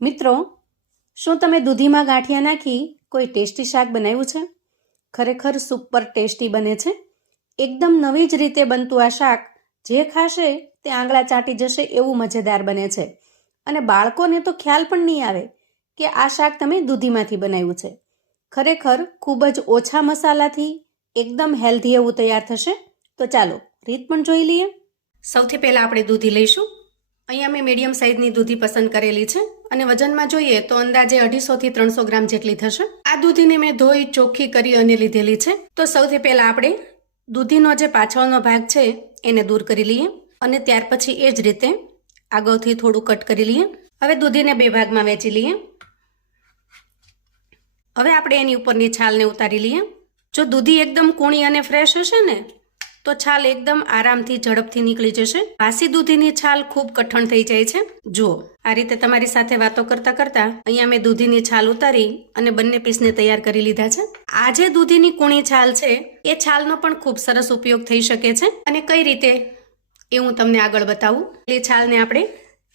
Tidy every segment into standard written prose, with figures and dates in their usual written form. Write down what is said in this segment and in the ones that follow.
મિત્રો, શું તમે દૂધીમાં ગાંઠિયા નાખી કોઈ ટેસ્ટી શાક બનાવ્યું છે? ખરેખર સુપર ટેસ્ટી બને છે. એકદમ નવી જ રીતે બનતું આ શાક જે ખાશે તે આંગળા ચાટી જશે એવું મજેદાર બને છે. અને બાળકોને તો ખ્યાલ પણ નહીં આવે કે આ શાક તમે દૂધીમાંથી બનાવ્યું છે. ખરેખર ખૂબ જ ઓછા મસાલાથી એકદમ હેલ્ધી એવું તૈયાર થશે. તો ચાલો રીત પણ જોઈ લઈએ. સૌથી પહેલાં આપણે દૂધી લઈશું. અહીંયા મેં મીડિયમ સાઇઝની દૂધી પસંદ કરેલી છે અને વજનમાં જોઈએ તો અંદાજે 250 થી 300 ગ્રામ જેટલી થશે. આ દૂધીને મેં ધોઈ ચોખ્ખી કરી અને લીધેલી છે. તો સૌથી પહેલા આપણે દૂધીનો જે પાછળનો ભાગ છે એને દૂર કરી લઈએ અને ત્યાર પછી એ જ રીતે આગળથી થોડું કટ કરી લઈએ. હવે દૂધીને બે ભાગમાં વહેંચી લઈએ. હવે આપણે એની ઉપરની છાલને ઉતારી લઈએ. જો દૂધી એકદમ કૂણી અને ફ્રેશ હશે ને તો છાલ એકદમ આરામથી ઝડપથી નીકળી જશે. વાસી દૂધીની છાલ ખૂબ કઠણ થઈ જાય છે. જુઓ, આ રીતે તમારી સાથે વાતો કરતા કરતા અહીંયા મેં દૂધીની છાલ ઉતારી અને બંને પીસને તૈયાર કરી લીધા છે. આ જે દૂધીની કૂણી છાલ છે એ છાલનો પણ ખૂબ સરસ ઉપયોગ થઈ શકે છે. અને કઈ રીતે એ હું તમને આગળ બતાવું. એ છાલને આપણે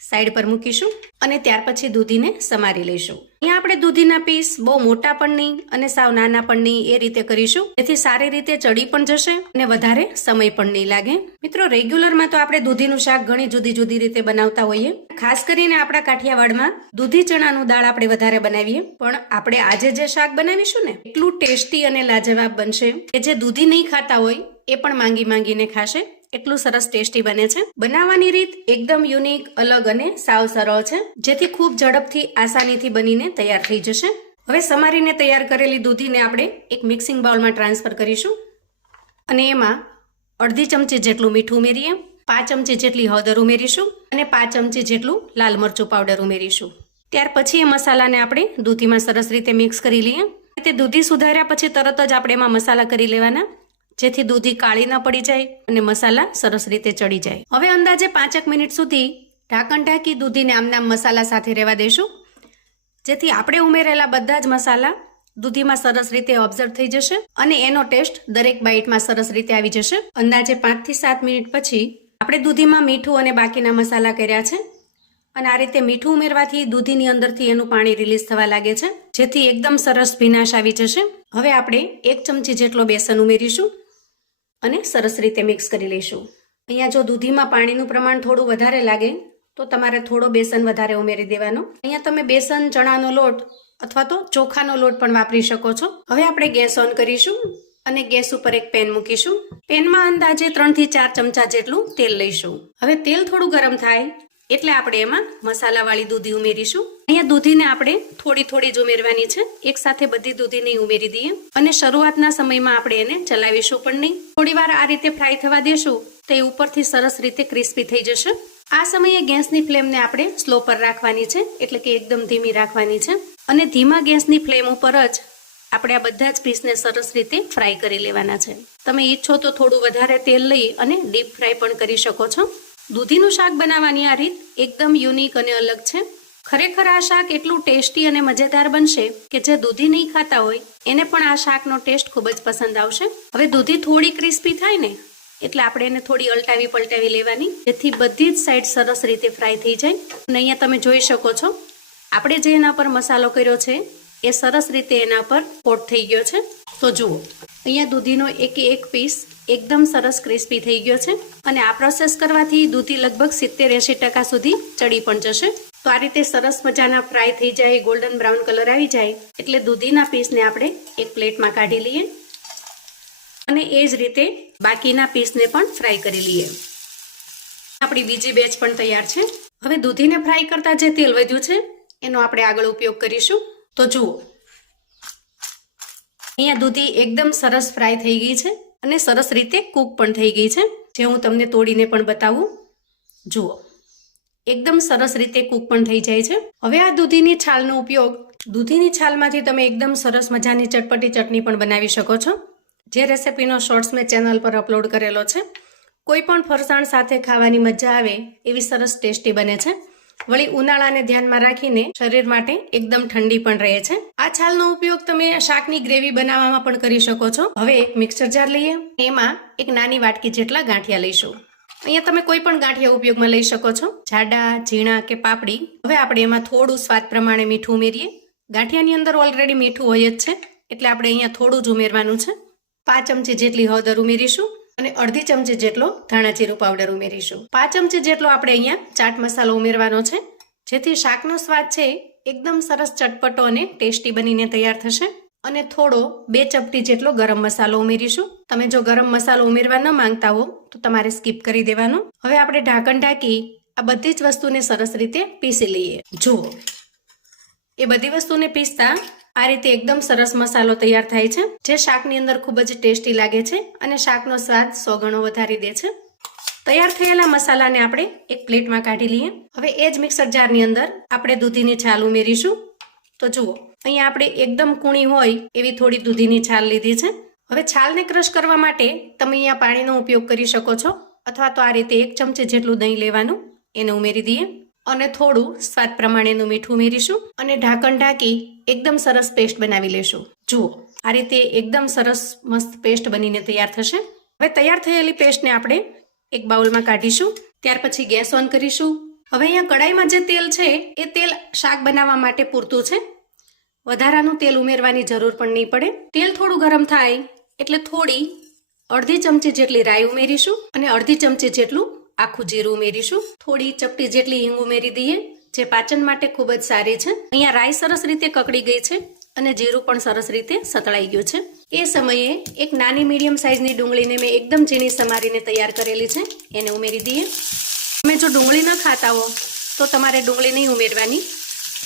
સાઈડ પર મૂકીશું અને ત્યાર પછી દૂધીને સમારી લઈશું. અહીંયા આપણે દૂધીના પીસ બહુ મોટા પણ નહીં અને સાવ નાના પણ નહીં એ રીતે કરીશું, જેથી સારી રીતે ચડી પણ જશે અને વધારે સમય પણ નહીં લાગે. મિત્રો, રેગ્યુલરમાં તો આપણે દૂધીનું શાક ઘણી જુદી જુદી રીતે બનાવતા હોઈએ. ખાસ કરીને આપણા કાઠિયાવાડમાં દૂધી ચણાનું દાળ આપણે વધારે બનાવીએ, પણ આપણે આજે જે શાક બનાવીશું ને એટલું ટેસ્ટી અને લાજવાબ બનશે કે જે દૂધી નહીં ખાતા હોય એ પણ માંગી માંગીને ખાશે. એટલું સરસ ટેસ્ટી બને છે. બનાવવાની રીત એકદમ યુનિક, અલગ અને સાવ સરળ છે, જેથી ખૂબ ઝડપથી આસાનીથી બનીને તૈયાર થઈ જશે. હવે સમારીને તૈયાર કરેલી દૂધીને આપણે એક મિક્સિંગ બાઉલમાં ટ્રાન્સફર કરીશું અને એમાં અડધી ચમચી જેટલું મીઠું ઉમેરીએ, 5 ચમચી જેટલી હળદર ઉમેરીશું અને 5 ચમચી જેટલું લાલ મરચું પાવડર ઉમેરીશું. ત્યાર પછી એ મસાલાને આપણે દૂધીમાં સરસ રીતે મિક્સ કરી લઈએ. તે દૂધી સુધાર્યા પછી તરત જ આપણે એમાં મસાલા કરી લેવાના, જેથી દૂધી કાળી ન પડી જાય અને મસાલા સરસ રીતે ચડી જાય. હવે અંદાજે 5 મિનિટ સુધી ઢાંકણ ઢાંકી દૂધીને આમનામ મસાલા સાથે રહેવા દેશું, જેથી આપણે ઉમેરેલા બધા જ મસાલા દૂધીમાં સરસ રીતે ઓબ્ઝર્વ થઈ જશે અને એનો ટેસ્ટ દરેક બાઈટમાં સરસ રીતે આવી જશે. અંદાજે 5 થી 7 મિનિટ પછી આપણે દૂધીમાં મીઠું અને બાકીના મસાલા કર્યા છે અને આ રીતે મીઠું ઉમેરવાથી દૂધીની અંદરથી એનું પાણી રિલીઝ થવા લાગે છે, જેથી એકદમ સરસ ભીનાશ આવી જશે. હવે આપણે 1 ચમચી જેટલો બેસન ઉમેરીશું અને સરસ રીતે મિક્સ કરી લઈશું. અહીંયા જો દૂધીમાં પાણીનું પ્રમાણ થોડું વધારે લાગે તો તમારે થોડો બેસન વધારે ઉમેરી દેવાનો. અહીંયા તમે બેસન, ચણાનો લોટ અથવા તો ચોખાનો લોટ પણ વાપરી શકો છો. હવે આપણે ગેસ ઓન કરીશું અને ગેસ ઉપર એક પેન મૂકીશું. પેનમાં અંદાજે 3 થી 4 ચમચા જેટલું તેલ લઈશું. હવે તેલ થોડું ગરમ થાય એટલે આપણે એમાં મસાલાવાળી દૂધી ઉમેરીશું. અહીંયા દૂધીને આપણે થોડી થોડી જ ઉમેરવાની છે, એક સાથે બધી દૂધી નહીં ઉમેરી દઈએ અને શરૂઆતના સમયમાં આપણે એને ચલાવીશું પણ નહીં. થોડી વાર આ રીતે ફ્રાય થવા દેશું તો એ ઉપરથી સરસ રીતે ક્રિસ્પી થઈ જશે. આ સમયે ગેસની ફ્લેમને આપણે સ્લો પર રાખવાની છે, એટલે કે એકદમ ધીમી રાખવાની છે અને ધીમા ગેસની ફ્લેમ ઉપર જ આપણે આ બધા જ પીસને સરસ રીતે ફ્રાય કરી લેવાના છે. તમે ઈચ્છો તો થોડું વધારે તેલ લઈ અને ડીપ ફ્રાય પણ કરી શકો છો. દૂધીનું શાક બનાવવાની આ રીત એકદમ યુનિક અને અલગ છે. ખરેખર આ શાક એટલું ટેસ્ટી અને મજેદાર બનશે કે જે દૂધી નહીં ખાતા હોય એને પણ આ શાકનો ટેસ્ટ ખૂબ જ પસંદ આવશે. હવે દૂધી થોડી ક્રિસ્પી થાય ને એટલે આપણે એને થોડી અલટાવી પલટાવી લેવાની, જેથી બધી જ સાઈડ સરસ રીતે ફ્રાય થઈ જાય. અને અહીંયા તમે જોઈ શકો છો આપણે જે એના પર મસાલો કર્યો છે એ સરસ રીતે એના પર કોટ થઈ ગયો છે. તો જુઓ, અહીંયા દૂધીનો એક પીસ એકદમ સરસ ક્રિસ્પી થઈ ગયો છે અને આ પ્રોસેસ કરવાથી દૂધી લગભગ 70-80% સુધી ચડી પણ જશે. તો આ રીતે સરસ મજાના ફ્રાય થઈ જાય, ગોલ્ડન બ્રાઉન કલર આવી જાય એટલે દૂધીના પીસને આપણે એક પ્લેટમાં કાઢી લઈએ અને એ જ રીતે બાકીના પીસને પણ ફ્રાય કરી લઈએ. આપણી બીજી બેચ પણ તૈયાર છે. હવે દૂધીને ફ્રાય કરતા જે તેલ વધ્યું છે એનો આપણે આગળ ઉપયોગ કરીશું. તો જુઓ, અહીંયા દૂધી એકદમ સરસ ફ્રાય થઈ ગઈ છે અને સરસ રીતે કૂક પણ થઈ ગઈ છે, જે હું તમને તોડીને પણ બતાવું. જુઓ, એકદમ સરસ રીતે કૂક પણ થઈ જાય છે. હવે આ દૂધીની છાલનો ઉપયોગ, દૂધીની છાલમાંથી તમે એકદમ સરસ મજાની ચટપટી ચટણી પણ બનાવી શકો છો, જે રેસિપીનો શોર્ટ્સ મેં ચેનલ પર અપલોડ કરેલો છે. કોઈ પણ ફરસાણ સાથે ખાવાની મજા આવે એવી સરસ ટેસ્ટી બને છે. વળી ઉનાળાને ધ્યાનમાં રાખીને શરીર માટે એકદમ ઠંડી પણ રહે છે. આ છાલનો ઉપયોગ તમે શાકની ગ્રેવી બનાવવામાં પણ કરી શકો છો. હવે એક મિક્સર જાર લઈએ, એમાં એક નાની વાટકી જેટલા ગાંઠિયા લઈશું અહીંયા તમે કોઈ પણ ગાંઠિયા ઉપયોગમાં લઈ શકો છો, જાડા, ઝીણા કે પાપડી. હવે આપણે એમાં થોડું સ્વાદ પ્રમાણે મીઠું ઉમેરીએ. ગાંઠિયાની અંદર ઓલરેડી મીઠું હોય જ છે, એટલે આપણે અહીંયા થોડું જ ઉમેરવાનું છે. 5 ચમચી જેટલી હળદર ઉમેરીશું અને અડધી ચમચી જેટલો ધાણા જીરું પાવડર ઉમેરીશું. 5 ચમચી જેટલો આપણે અહીંયા ચાટ મસાલો ઉમેરવાનો છે, જેથી શાકનો સ્વાદ છે એકદમ સરસ ચટપટો અને ટેસ્ટી બનીને તૈયાર થશે. અને થોડો 2 ચપટી જેટલો ગરમ મસાલો ઉમેરીશું. તમે જો ગરમ મસાલો ઉમેરવા ન માંગતા હો તો તમારે સ્કીપ કરી દેવાનો. હવે આપણે ઢાંકણ ઢાંકી આ બધી જ વસ્તુને સરસ રીતે પીસી લઈએ. જુઓ, એ બધી વસ્તુને પીસતા આ રીતે એકદમ સરસ મસાલો તૈયાર થાય છે, જે શાકની અંદર ખૂબ જ ટેસ્ટી લાગે છે અને શાકનો સ્વાદ 100 ગણો વધારી દે છે. તૈયાર થયેલા મસાલાને આપણે એક પ્લેટમાં કાઢી લઈએ. હવે એ જ મિક્સર જારની અંદર આપણે દૂધીની છાલ ઉમેરીશું. તો જુઓ, અહીંયા આપણે એકદમ કૂણી હોય એવી થોડી દૂધીની છાલ લીધી છે. હવે છાલને ક્રશ કરવા માટે તમે અહીંયા પાણીનો ઉપયોગ કરી શકો છો, અથવા તો આ રીતે 1 ચમચી જેટલું દહીં લેવાનું, એને ઉમેરી દઈએ અને થોડું સ્વાદ પ્રમાણેનું મીઠું ઉમેરીશું અને ઢાંકણ ઢાંકી એકદમ સરસ પેસ્ટ બનાવી લેશું. જુઓ, આ રીતે એકદમ સરસ મસ્ત પેસ્ટ બનીને તૈયાર થશે. હવે તૈયાર થયેલી પેસ્ટને આપણે એક બાઉલમાં કાઢીશું. ત્યાર પછી ગેસ ઓન કરીશું. હવે અહીંયા કડાઈમાં જે તેલ છે એ તેલ શાક બનાવવા માટે પૂરતું છે, વધારાનું તેલ ઉમેરવાની જરૂર પણ નહીં પડે. તેલ થોડું ગરમ થાય એટલે થોડી અડધી ચમચી જેટલી રાઈ ઉમેરીશું અને અડધી ચમચી જેટલું આખું જીરું ઉમેરીશું. થોડી ચપટી જેટલી હિંગ ઉમેરી દઈએ, જે પાચન માટે ખૂબ જ સારી છે. અહીંયા રાઈ સરસ રીતે કકડી ગઈ છે અને જીરું પણ સરસ રીતે સતળાઈ ગયું છે. એ સમયે એક નાની મીડિયમ સાઇઝની ડુંગળીને મેં એકદમ ઝીણી સમારીને તૈયાર કરેલી છે, એને ઉમેરી દઈએ. તમે જો ડુંગળી ન ખાતા હો તો તમારે ડુંગળી નહીં ઉમેરવાની,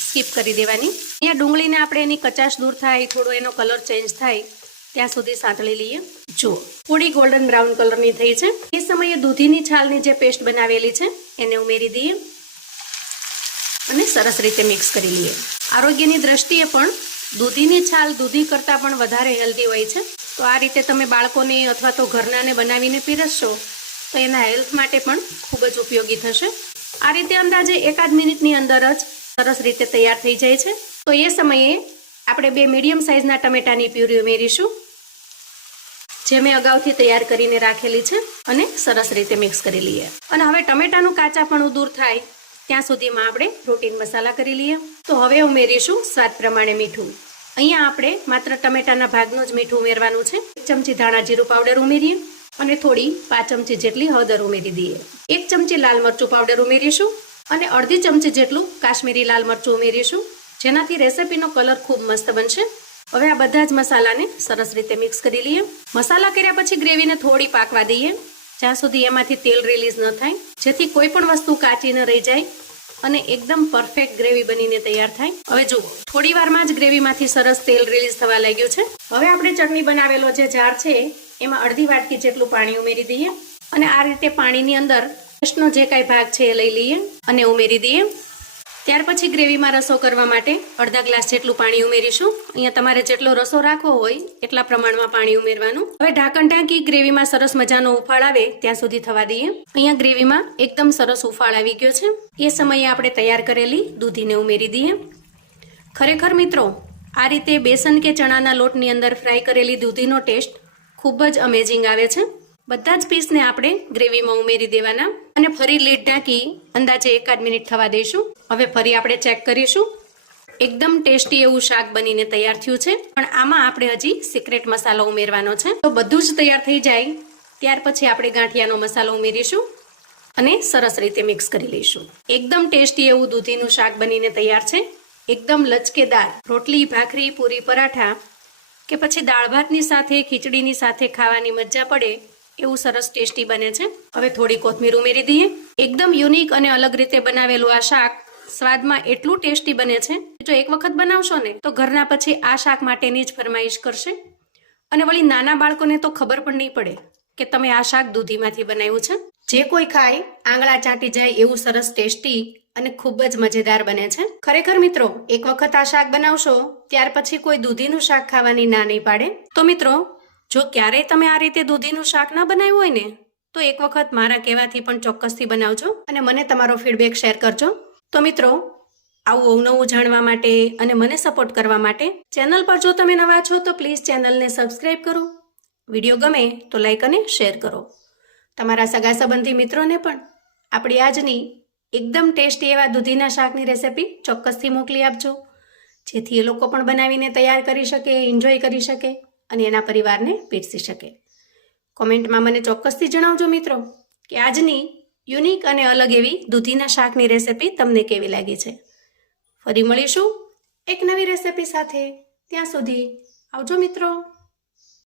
સ્કીપ કરી દેવાની. અહીંયા ડુંગળીને આપણે એની કચાશ દૂર થાય, થોડો એનો કલર ચેન્જ થાય ત્યાં સુધી સાંતળી લઈએ. જુઓ, થોડી ગોલ્ડન બ્રાઉન કલરની થઈ છે. એ સમયે દૂધીની છાલની જે પેસ્ટ બનાવેલી છે એને ઉમેરી દઈએ અને સરસ રીતે મિક્સ કરી લઈએ. આરોગ્યની દ્રષ્ટિએ પણ દૂધીની છાલ દૂધી કરતાં પણ વધારે હેલ્ધી હોય છે. તો આ રીતે તમે બાળકોને અથવા તો ઘરનાને બનાવીને પીરસશો તો એના હેલ્થ માટે પણ ખૂબ જ ઉપયોગી થશે. આ રીતે અંદાજે 1 મિનિટની અંદર જ સરસ રીતે તૈયાર થઈ જાય છે. તો એ સમયે આપણે 2 મીડિયમ સાઇઝના ટમેટાની પ્યુરી ઉમેરીશું, જે મેં અગાઉથી તૈયાર કરીને રાખેલી છે, અને સરસ રીતે મિક્સ કરી લઈએ. અને હવે ટમેટાનું કાચાપણું દૂર થાય ત્યાં સુધીમાં આપણે પ્રોટીન મસાલા કરી લઈએ. તો હવે ઉમેરીશું સ્વાદ પ્રમાણે મીઠું. અહીંયા આપણે માત્ર ટમેટાના ભાગનું જ મીઠું ઉમેરવાનું છે. 1 ચમચી ધાણા જીરું પાવડર ઉમેરીએ અને થોડી 5 ચમચી જેટલી હળદર ઉમેરી દઈએ. 1 ચમચી લાલ મરચું પાવડર ઉમેરીશું અને અડધી ચમચી જેટલું કાશ્મીરી લાલ મરચું ઉમેરીશું, જેનાથી રેસીપીનો કલર ખૂબ મસ્ત બનશે. હવે આ બધા જ મસાલાને સરસ રીતે મિક્સ કરી લઈએ. મસાલા કર્યા પછી ગ્રેવીને થોડી પાકવા દઈએ, જ્યાં સુધી એમાંથી તેલ રિલીઝ ન થાય, જેથી કોઈ પણ વસ્તુ કાચી ન રહી જાય અને એકદમ પરફેક્ટ ગ્રેવી બનીને તૈયાર થાય. હવે જુઓ, થોડી વારમાં જ ગ્રેવીમાંથી સરસ તેલ રિલીઝ થવા લાગ્યું છે. હવે આપણે ચટણી બનાવેલો જે જાર છે એમાં અડધી વાટકી જેટલું પાણી ઉમેરી દઈએ અને આ રીતે પાણીની અંદર પેસ્ટનો જે કાંઈ ભાગ છે એ લઈ લઈએ અને ઉમેરી દઈએ. ત્યાર પછી ગ્રેવીમાં રસો કરવા માટે અડધા ગ્લાસ જેટલું પાણી ઉમેરીશું. અહીંયા તમારે જેટલો રસો રાખવો હોય એટલા પ્રમાણમાં પાણી ઉમેરવાનું. હવે ઢાંકણ ઢાંકી ગ્રેવીમાં સરસ મજાનો ઉફાળ આવે ત્યાં સુધી થવા દઈએ. અહીંયા ગ્રેવીમાં એકદમ સરસ ઉફાળ આવી ગયો છે. એ સમયે આપણે તૈયાર કરેલી દૂધીને ઉમેરી દઈએ. ખરેખર મિત્રો, આ રીતે બેસન કે ચણાના લોટની અંદર ફ્રાય કરેલી દૂધીનો ટેસ્ટ ખૂબ જ અમેઝિંગ આવે છે. બધા જ પીસને આપણે ગ્રેવીમાં ઉમેરી દેવાના અને ફરી લીડ ઢાંકી અંદાજે 1 મિનિટ થવા દઈશું. હવે ફરી આપણે ચેક કરીશું. એકદમ ટેસ્ટી એવું શાક બનીને તૈયાર થયું છે, પણ આમાં આપણે હજી સિક્રેટ મસાલો ઉમેરવાનો છે. તો બધું જ તૈયાર થઈ જાય ત્યાર પછી આપણે ગાંઠિયાનો મસાલો ઉમેરીશું અને સરસ રીતે મિક્સ કરી લઈશું. એકદમ ટેસ્ટી એવું દૂધીનું શાક બનીને તૈયાર છે. એકદમ લચકેદાર રોટલી, ભાખરી, પૂરી, પરાઠા કે પછી દાળ ભાતની સાથે, ખીચડીની સાથે ખાવાની મજા પડે એવું સરસ ટેસ્ટી બને છે. હવે થોડી કોથમીર ઉમેરી દઈએ. એકદમ યુનિક અને અલગ રીતે બનાવેલું આ શાક સ્વાદમાં એટલું ટેસ્ટી બને છે, જો એક વખત બનાવશો ને તો ઘરના પછી આ શાક માટેની જ ફરમાઈશ કરશે. અને વળી નાના બાળકોને તો ખબર પણ નહીં પડે કે તમે આ શાક દૂધીમાંથી બનાવ્યું છે. જે કોઈ ખાય આંગળા ચાટી જાય એવું સરસ ટેસ્ટી અને ખૂબ જ મજેદાર બને છે. ખરેખર મિત્રો, એક વખત આ શાક બનાવશો ત્યાર પછી કોઈ દૂધીનું શાક ખાવાની ના નહીં પાડે. તો મિત્રો, જો ક્યારેય તમે આ રીતે દૂધીનું શાક ના બનાવ્યું હોય ને તો એક વખત મારા કહેવાથી પણ ચોક્કસથી બનાવજો અને મને તમારો ફીડબેક શેર કરજો. તો મિત્રો, આવું અવનવું જાણવા માટે અને મને સપોર્ટ કરવા માટે ચેનલ પર જો તમે નવા છો તો પ્લીઝ ચેનલને સબસ્ક્રાઈબ કરો. વિડીયો ગમે તો લાઈક અને શેર કરો. તમારા સગા સંબંધી મિત્રોને પણ આપણી આજની એકદમ ટેસ્ટી એવા દૂધીના શાકની રેસિપી ચોક્કસથી મોકલી આપજો, જેથી એ લોકો પણ બનાવીને તૈયાર કરી શકે, એન્જોય કરી શકે અને એના પરિવારને પીરસી શકે. કોમેન્ટમાં મને ચોક્કસથી જણાવજો મિત્રો કે આજની યુનિક અને અલગ એવી દૂધીના શાકની રેસિપી તમને કેવી લાગી છે. ફરી મળીશું એક નવી રેસિપી સાથે. ત્યાં સુધી આવજો મિત્રો.